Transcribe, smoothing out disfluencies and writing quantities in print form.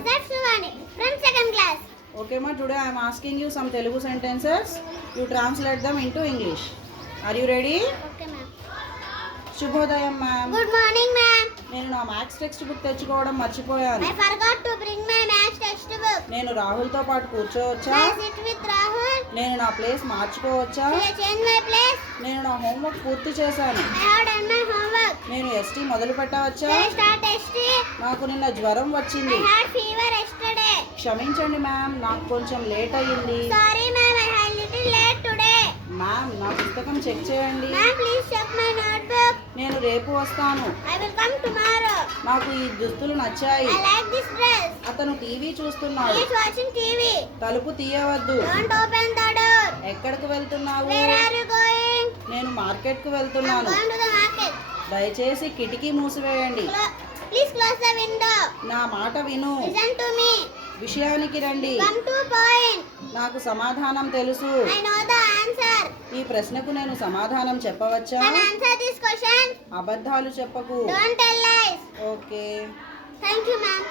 myself Shivani from second class. Okay, ma. Today I am asking you some Telugu sentences. You translate them into English. Are you ready? Okay, ma'am. శుభోదయం ma'am. Good morning, ma'am. నేను నా maths text book తెచ్చుకోవడం మర్చిపోయాను. I forgot to bring my maths textbook. నేను రాహుల్తో పాటు కూర్చోవచ్చా? Can I sit with Rahul? నేను నా place మార్చుకోవచ్చా? Shall I change my place? నేను నా హోంవర్క్ పూర్తి చేశాను. I have done my homework. నేను ఎస్టీ మొదలు పెట్టవచ్చా? Shall I start ST? నాకు నిన్న జ్వరం I వచ్చింది. had fever yesterday. క్షమించండి మ్యామ్, నాకు కొంచెం లేట్ అయ్యింది. Sorry, ma'am. I had little late today. Ma'am, నా పుస్తకం చెక్ చేయండి. Ma'am, please check my notebook. నేను రేపు వస్తాను. I will come tomorrow. నాకు ఈ దుస్తులు నచ్చాయి. I like this dress. అతను టీవీ He చూస్తున్నాడు. is watching TV. తలుపు తీయవద్దు. Don't open the door. ఎక్కడికి వెళ్తున్నావు? Where are you going? నేను మార్కెట్ కు I'm వెళ్తున్నాను. going to the market. దయచేసి కిటికీ మూసివేయండి. Please close the window. నా మాట విను. Listen to me. విషయానికి రండి. Come to point. నాకు సమాధానం తెలుసు. I know the answer. ఈ ప్రశ్నకు నేను సమాధానం చెప్పవచ్చా? Can I answer this question? అబద్ధాలు చెప్పకు. Don't tell lies. Okay. Thank you, ma'am.